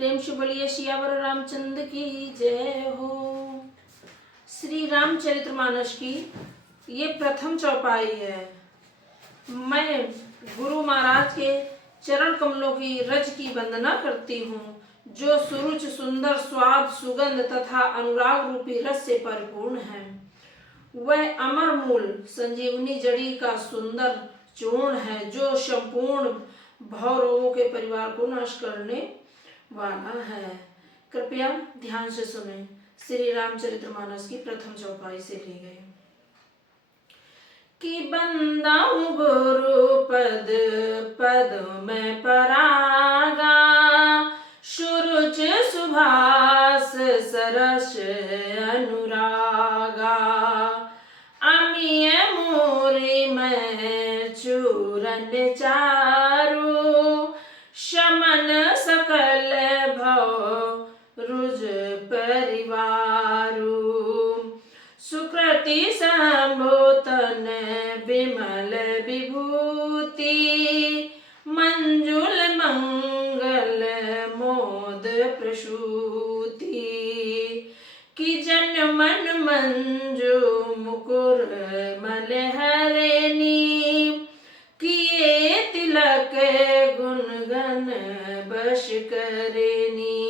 प्रेम से बोलिए सियावर रामचंद्र की जय हो। श्री रामचरितमानस की ये प्रथम चौपाई है। मैं गुरु महाराज के चरण कमलों की रज की वंदना करती हूँ, जो सुरुचि सुंदर स्वाद सुगंध तथा अनुराग रूपी रस से परिपूर्ण है। वह अमर मूल संजीवनी जड़ी का सुंदर चूर्ण है, जो संपूर्ण भवरोगों के परिवार को नाश करने वाला है। कृपया ध्यान से सुने। श्री रामचरितमानस की प्रथम चौपाई से ली गई। कि बंदाऊं गुरु पद पद में परागा, सुरुच सुभाष सरस अनुरागा। अमीय मोरी में चूरन चारु, शमन सकल भव रुज परिवारु। सुकृति संभूतन विमल विभूति, मंजुल मंगल मोद प्रसूति। कि जन मन मंजू मुकुर मलहरेनी, किए तिलक गुणगन बश करेनी।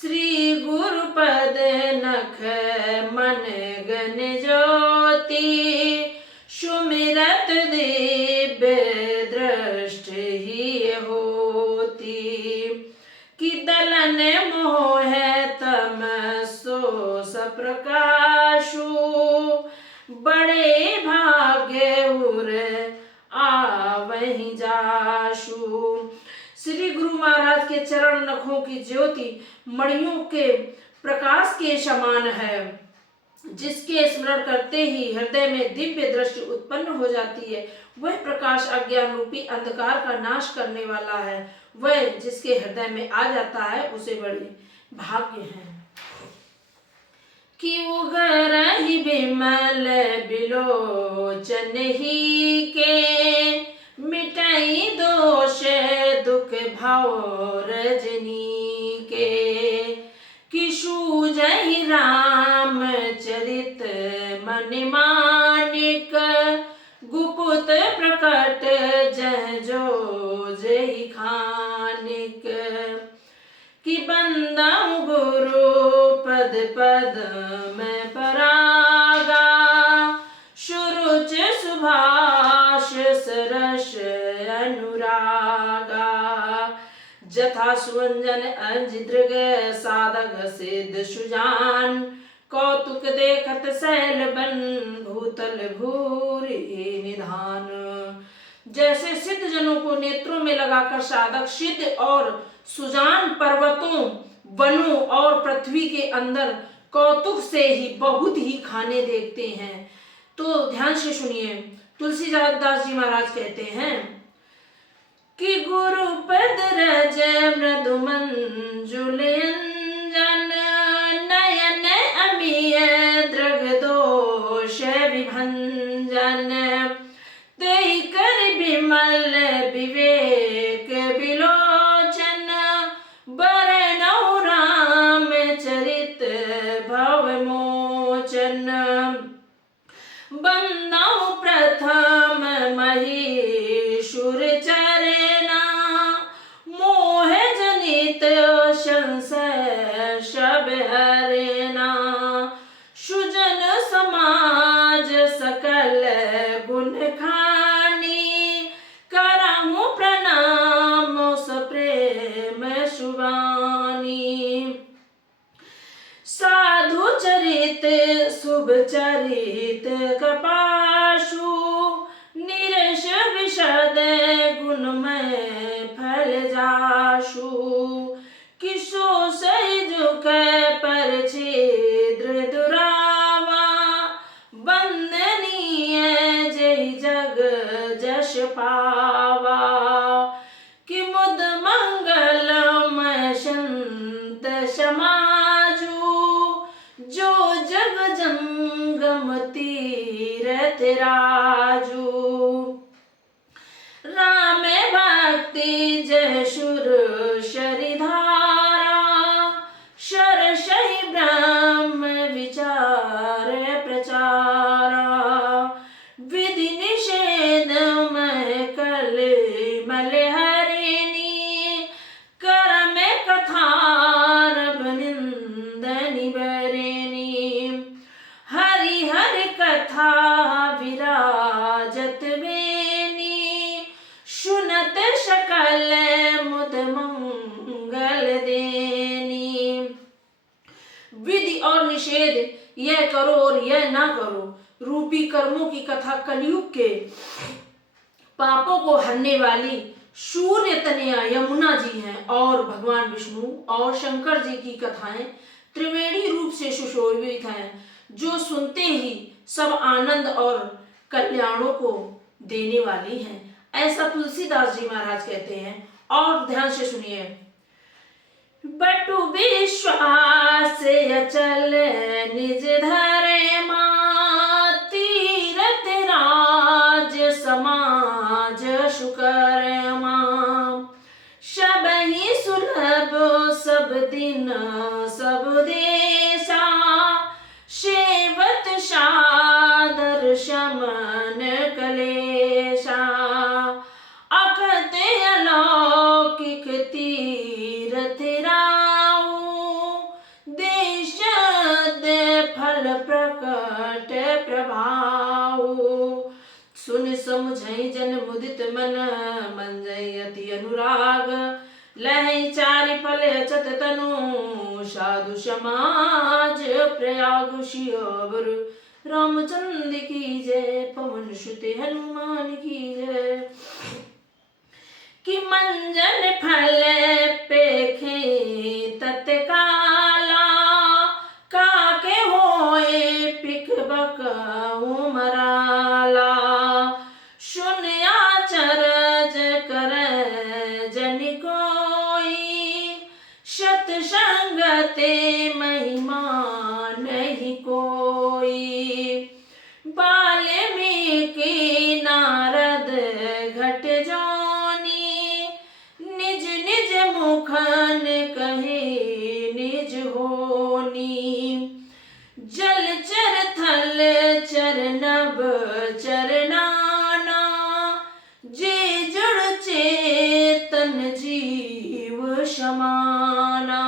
श्री गुरुपद नख मन गन ज्योति, सुमिरत दिव्य दृष्टि ही होती। कि दलन मोह तमसो सप्रकाशु, बड़े भाग्य उर आवहि जाशु। श्री गुरु महाराज के चरण नखों की ज्योति मणियों के प्रकाश के समान है, जिसके स्मरण करते ही हृदय में दिव्य दृष्टि उत्पन्न हो जाती है। वह प्रकाश अज्ञान रूपी अंधकार का नाश करने वाला है। वह जिसके हृदय में आ जाता है उसे बड़े भाग्य है। कि उगरहि बिमल बिलोचन ही के, मिटाई दोष दुख भाव रजनी के। कि सूझहि राम चरित मन मानिक, गुपुत प्रकट जह जो जहि खानिक। कि बंदाऊं गुरु पद पद में परागा, सुरुच सुभाष सरस अनुरागा। जथा सुवंजन अंजिदृग साधक सिद्ध सुजान, कौतुक देखत सैल बन भूतल भूरि निधान। जैसे सिद्ध जनों को नेत्रों में लगाकर साधक सिद्ध और सुजान पर्वतों वनों और पृथ्वी के अंदर कौतुक से ही बहुत ही खाने देखते हैं। तो ध्यान से सुनिए। तुलसीदास जी महाराज कहते हैं कि गुरुपद रज मृदु मंजुल अंजन, नयन अमीय दृग दोष विभंजन। तेहि कर विमल विवेक विलोचन, बरनऊ राम चरित भव मोचन। बंदाऊं प्रथम महीसुर चरना, मोह जनित संशय सब हरना। सुजन समाज सकल गुण खानी, करहूं प्रणाम सप्रेम सुबानी। साधु चरित शुभ चरित कपाशु, निरश विशद गुणमय फल जाशु। किसो सही झुक पर छिद्र दुरावा, वंदनीय जय जग जश पावा। कि मुद मंगलमय संत समाजु, जो जग जंगम तीरथ राजू। राम भक्ति जय सुर शरिधार, मंगल देनी। विधि और निषेध, यह करो और यह ना करो रूपी कर्मों की कथा कलयुग के पापों को हरने वाली सूर्य तनया यमुना जी हैं, और भगवान विष्णु और शंकर जी की कथाएं त्रिवेणी रूप से सुशोभित हैं, जो सुनते ही सब आनंद और कल्याणों को देने वाली हैं। ऐसा तुलसीदास जी महाराज कहते हैं। और ध्यान से सुनिए। बटु विश्वास अचल निज धरे मां, तीरथ राज समाज शुकर मां। सबहि सुलभ सब दिन सब देशा, सेवत सादर शमन कलेशा। अकत अलौकिक तीरथ राऊ, देश दे फल प्रकट प्रभाऊ। सुन समुझई जन मुदित मन, मंजई अति अनुराग। लहई चारि फल अचत तनु, साधु समाज प्रयाग। सियावर रामचंद्र की जय, पवन सुत हनुमान की जय। कि मंजन फल पेखे तत्काला, काके होए पिक बकहु मराला। सुन आचरज करय जन कोई, सतसंगते महिमा नहीं कोई। वाल्मीकि नारद घट जोनी, निज निज मुखन कहे निज होनी। जलचर थल चर नभ चरनाना, जे जड़ चेतन जीव समाना।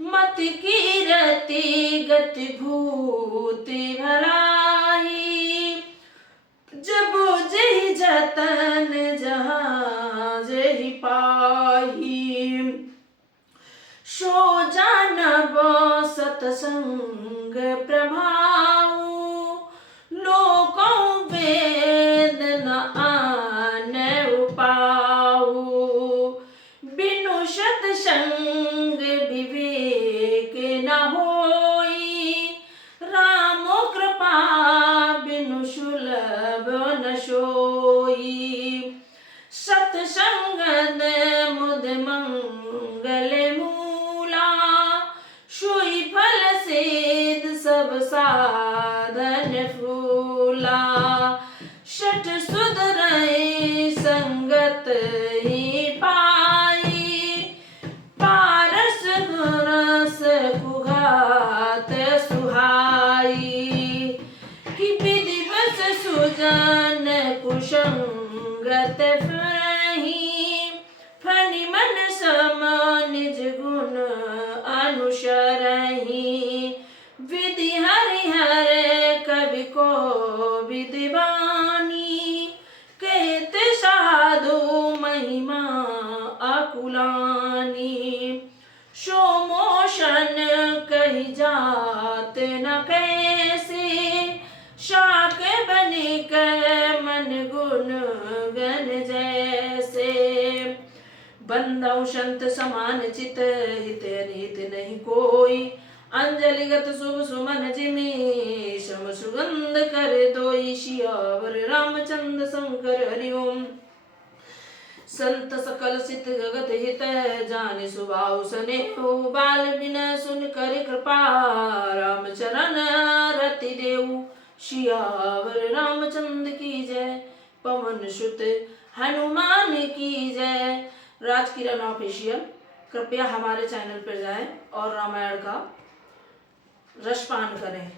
मत कीरति गति भूति भलाई, जब जहि जतन जहाँ जहि पाही। सो जानब सतसंग प्रभाऊ, लोकों वेद न आन उपाऊ। बिनु सतसंग विवेक न होई, रामो कृपा बिनु सुलभ न सोई। सतसंग मुद मंगल मूला, सोई फल सिद्ध सब साधन फूला। सठ सुधरई संगत ही पाई, पारस गुरस कुघात सुहाई। कि विधिवत सुजन कुसंगत फरहि, फनि मन सम निज गुण अनुसरहि। विधि हरिहर कवि को विधि बानी, कहते साधु महिमा अकुलानी। सो मोशन कही जात न कैसे, शाक बनिक मन गुण गण जैसे। बंधु संत समान चित, हित अनित नहीं कोई। अंजलिगत शुभ सुमन जिमि, सम सुगंध कर दोई। सियावर रामचंद्र शंकर हरि ओम। संत सकल सित गगत हित, जानि सुभाव सनेहु। बाल बिन सुन कर कृपा, राम चरण रति देऊ। सियावर रामचंद्र की जय, पवन सुत हनुमान की जय। राजकिरण ऑफिशियल, कृपया हमारे चैनल पर जाएं और रामायण का रसपान करें।